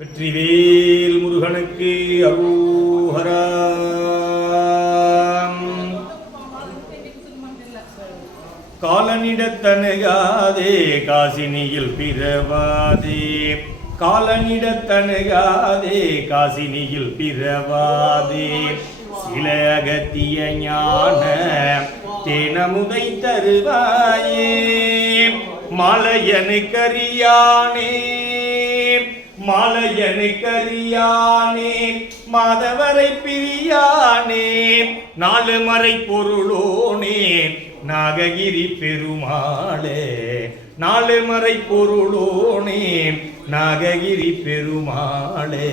வெற்றிவேல் முருகனுக்கு அரோஹரா காலனிடத்தணுகாதே காசினியில் பிறவாதே. காலனிடத்தணுகாதே காசினியில் பிறவாதே. சில அகத்திய ஞான தேனமுதை தருவாயே. மலையனு கரியானே மாலையனு கரியானே மாதவரை பிரியானே நாலு மறை பொருளோனே நாககிரி பெருமாளே நாலு மறை பொருளோனே நாககிரி பெருமாளே.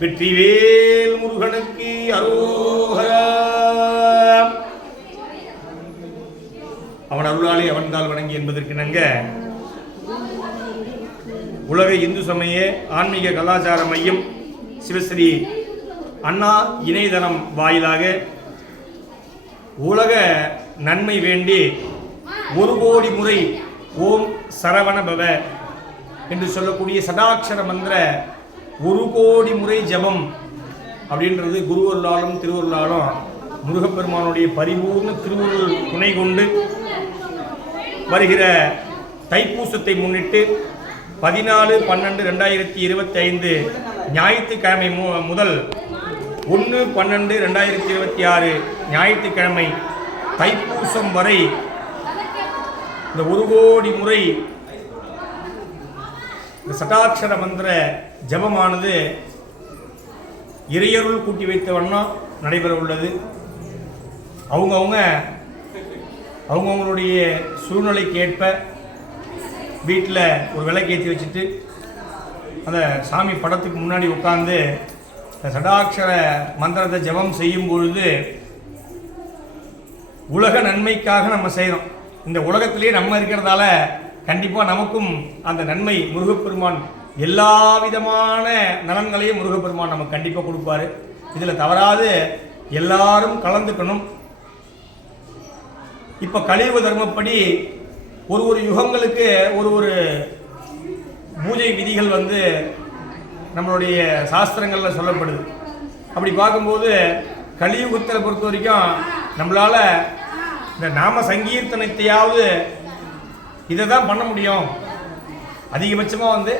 வெற்றிவேல் முருகனுக்கு அரோகரா. அவன் அருளாளி அவன்தால் வணங்கி என்பதற்கு நங்க உலக இந்து சமய ஆன்மீக கலாச்சார மையம் சிவஸ்ரீ அண்ணா இணையதளம் வாயிலாக உலக நன்மை வேண்டி ஒரு கோடி முறை ஓம் சரவணபவ என்று சொல்லக்கூடிய சதாட்சர மந்திர ஒரு கோடி முறை ஜபம் அப்படின்றது குருவருளாலும் திருவருளாலும் முருகப்பெருமானுடைய பரிபூர்ண திருவுருள் துணை கொண்டு வருகிற தைப்பூசத்தை முன்னிட்டு பதினாலு பன்னெண்டு ரெண்டாயிரத்தி இருபத்தி ஐந்து ஞாயிற்றுக்கிழமை மு- முதல் ஒன்று பன்னெண்டு ரெண்டாயிரத்தி இருபத்தி ஆறு ஞாயிற்றுக்கிழமை தைப்பூசம் வரை இந்த ஒரு கோடி முறை இந்த சட்டாட்சர மந்திர ஜபமானது இறையருள் கூட்டி வைத்த வண்ணம் நடைபெற உள்ளது. அவங்கவுங்க அவங்கவுங்களுடைய சூழ்நிலைக்கு ஏற்ப வீட்டில் ஒரு விளக்கேற்றி வச்சுட்டு அந்த சாமி படத்துக்கு முன்னாடி உட்காந்து சடாட்சர மந்திரத்தை ஜெபம் செய்யும் பொழுது உலக நன்மைக்காக நம்ம செய்கிறோம் இந்த உலகத்திலே நம்ம இருக்கிறதால கண்டிப்பாக நமக்கும் அந்த நன்மை முருகப்பெருமான் எல்லா விதமான நலன்களையும் முருகப்பெருமான் நமக்கு கண்டிப்பாக கொடுப்பாரு. இதில் தவறாது எல்லாரும் கலந்துக்கணும். இப்போ கலியுக தர்மப்படி ஒரு ஒரு யுகங்களுக்கு ஒரு ஒரு பூஜை விதிகள் வந்து நம்மளுடைய சாஸ்திரங்களில் சொல்லப்படுது. அப்படி பார்க்கும்போது கலியுகத்தில் பொறுத்த வரைக்கும் நம்மளால் இந்த நாம சங்கீர்த்தனத்தையாவது இதை தான் பண்ண முடியும். அதிகபட்சமாக வந்து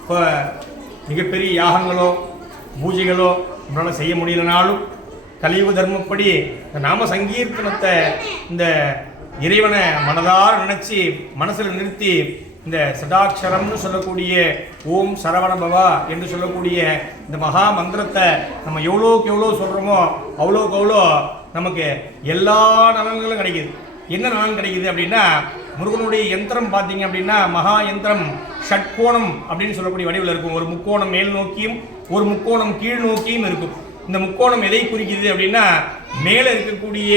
இப்போ மிகப்பெரிய யாகங்களோ பூஜைகளோ நம்மளால் செய்ய முடியலனாலும் கலியுக தர்மப்படி இந்த நாம சங்கீர்த்தனத்தை இந்த இறைவனை மனதார நினச்சி மனசில் நிறுத்தி இந்த சதாட்சரம்னு சொல்லக்கூடிய ஓம் சரவணபவா என்று சொல்லக்கூடிய இந்த மகா மந்திரத்தை நம்ம எவ்வளோக்கு எவ்வளோ சொல்கிறோமோ அவ்வளோக்கு அவ்வளோ நமக்கு எல்லா நலன்களும் கிடைக்குது. என்ன நலன் கிடைக்குது அப்படின்னா முருகனுடைய யந்திரம் பார்த்தீங்க அப்படின்னா மகா யந்திரம் ஷட்கோணம் அப்படின்னு சொல்லக்கூடிய வடிவில் இருக்கும். ஒரு முக்கோணம் மேல் நோக்கியும் ஒரு முக்கோணம் கீழ் நோக்கியும் இருக்கும். இந்த முக்கோணம் எதை குறிக்குது அப்படின்னா மேலே இருக்கக்கூடிய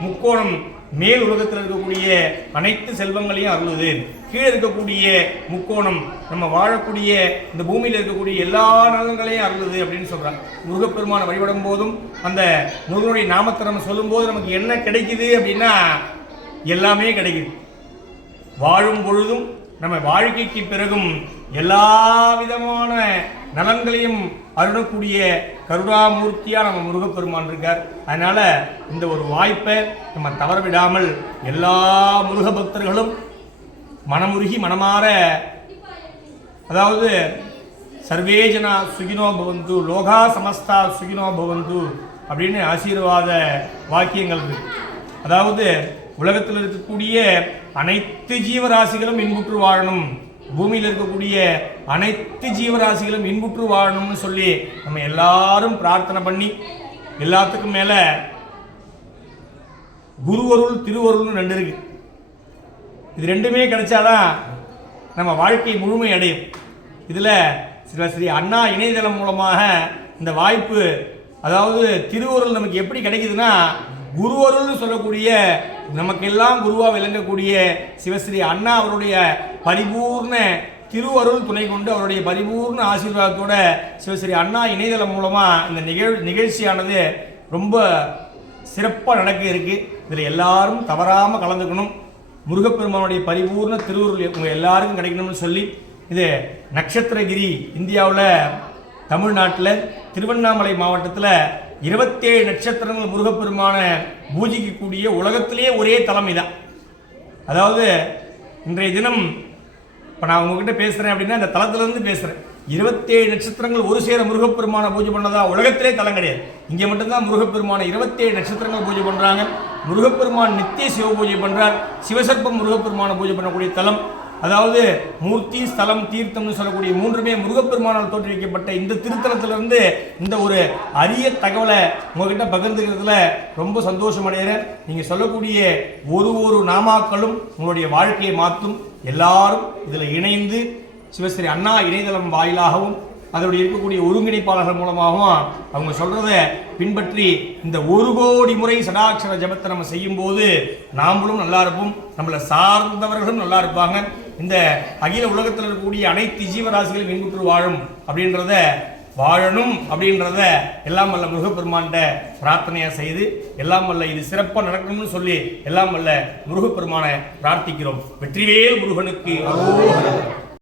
முக்கோணம் மேல் உலகத்தில் இருக்கக்கூடிய அனைத்து செல்வங்களையும் அருளுது கீழே இருக்கக்கூடிய முக்கோணம் நம்ம வாழக்கூடிய இந்த பூமியில் இருக்கக்கூடிய எல்லா நலன்களையும் அருளுது அப்படின்னு சொல்கிறாங்க முருகப்பெருமானை வழிபடும் போதும் அந்த முருகனுடைய நாமத்தை நம்ம சொல்லும்போது நமக்கு என்ன கிடைக்குது அப்படின்னா எல்லாமே கிடைக்குது. வாழும் பொழுதும் நம்ம வாழ்க்கைக்கு பிறகும் எல்லா விதமான நலன்களையும் அருணக்கூடிய கருணாமூர்த்தியாக நம்ம முருகப்பெருமான் இருக்கார். அதனால் இந்த ஒரு வாய்ப்பை நம்ம தவற விடாமல் எல்லா முருக பக்தர்களும் மனமுருகி மனமாற அதாவது சர்வேஜனா சுகினோ பவந்து லோகா சமஸ்தா சுகினோ பவந்து அப்படின்னு ஆசீர்வாத வாக்கியங்கள் இருக்கு. அதாவது உலகத்தில் இருக்கக்கூடிய அனைத்து ஜீவராசிகளும் இன்புற்று வாழணும். பூமியில் இருக்கக்கூடிய அனைத்து ஜீவராசிகளும் இன்புற்று வாழணும்னு சொல்லி நம்ம எல்லாரும் பிரார்த்தனை பண்ணி எல்லாத்துக்கும் மேலே குருவருள் திருவருள்னு ரெண்டு இருக்கு. இது ரெண்டுமே கிடைச்சாதான் நம்ம வாழ்க்கை முழுமை அடையும். இதில் சில ஸ்ரீ அண்ணா இணையதளம் மூலமாக இந்த வாய்ப்பு அதாவது திருவருள் நமக்கு எப்படி கிடைக்குதுன்னா குருவருள்னு சொல்லக்கூடிய நமக்கெல்லாம் குருவாக விளங்கக்கூடிய சிவஸ்ரீ அண்ணா அவருடைய பரிபூர்ண திருவருள் துணை கொண்டு அவருடைய பரிபூர்ண ஆசீர்வாதத்தோட சிவஸ்ரீ அண்ணா இணையதளம் மூலமாக இந்த நிகழ் நிகழ்ச்சியானது ரொம்ப சிறப்பாக நடக்க இருக்கு. இதில் எல்லாரும் தவறாமல் கலந்துக்கணும். முருகப்பெருமானுடைய பரிபூர்ண திருவுருள் உங்கள் எல்லாருக்கும் கிடைக்கணும்னு சொல்லி இது நட்சத்திரகிரி இந்தியாவில் தமிழ்நாட்டில் திருவண்ணாமலை மாவட்டத்தில் இருபத்தேழு நட்சத்திரங்கள் முருகப்பெருமான பூஜிக்கக்கூடிய உலகத்திலேயே ஒரே தலம் இதான். அதாவது இன்றைய தினம் இப்போ நான் உங்ககிட்ட பேசுகிறேன் அப்படின்னா இந்த தளத்திலேருந்து பேசுகிறேன் இருபத்தேழு நட்சத்திரங்கள் ஒரு சேர முருகப்பெருமான பூஜை பண்ணதா? உலகத்திலே தலம் கிடையாது. இங்கே மட்டும்தான் முருகப்பெருமான இருபத்தேழு நட்சத்திரங்கள் பூஜை பண்ணுறாங்க முருகப்பெருமான் நித்திய சிவ பூஜை பண்ணுறார் சிவசர்ப்பம் முருகப்பெருமான பூஜை பண்ணக்கூடிய தலம். அதாவது மூர்த்தி ஸ்தலம் தீர்த்தம்னு சொல்லக்கூடிய மூன்றுமே முருகப்பெருமானால் தோற்றுவிக்கப்பட்ட இந்த திருத்தலத்திலிருந்து இந்த ஒரு அரிய தகவலை உங்ககிட்ட பகிர்ந்துக்கிறதுல ரொம்ப சந்தோஷம் அடைகிறேன் நீங்கள் சொல்லக்கூடிய ஒரு ஒரு நாமாக்களும் உங்களுடைய வாழ்க்கையை மாற்றும். எல்லாரும் இதில் இணைந்து சிவஸ்ரீ அண்ணா இணையதளம் வாயிலாகவும் அதனுடைய இருக்கக்கூடிய ஒருங்கிணைப்பாளர்கள் மூலமாகவும் அவங்க சொல்கிறத பின்பற்றி இந்த ஒரு கோடி முறை சடாட்சர ஜபத்தை நம்ம செய்யும்போது நாமளும் நல்லா இருப்போம். நம்மளை சார்ந்தவர்களும் நல்லா இருப்பாங்க. இந்த அகில உலகத்தில் இருக்கக்கூடிய அனைத்து ஜீவராசிகளும் இன்புற்று வாழும் அப்படின்றத வாழணும் அப்படின்றத எல்லாம் வல்ல முருகப்பெருமான்கிட்ட பிரார்த்தனையாக செய்து எல்லாம் வல்ல இது சிறப்பாக நடக்கணும்னு சொல்லி எல்லாம் வல்ல முருகப்பெருமானை பிரார்த்திக்கிறோம். வெற்றிவேல் முருகனுக்கு.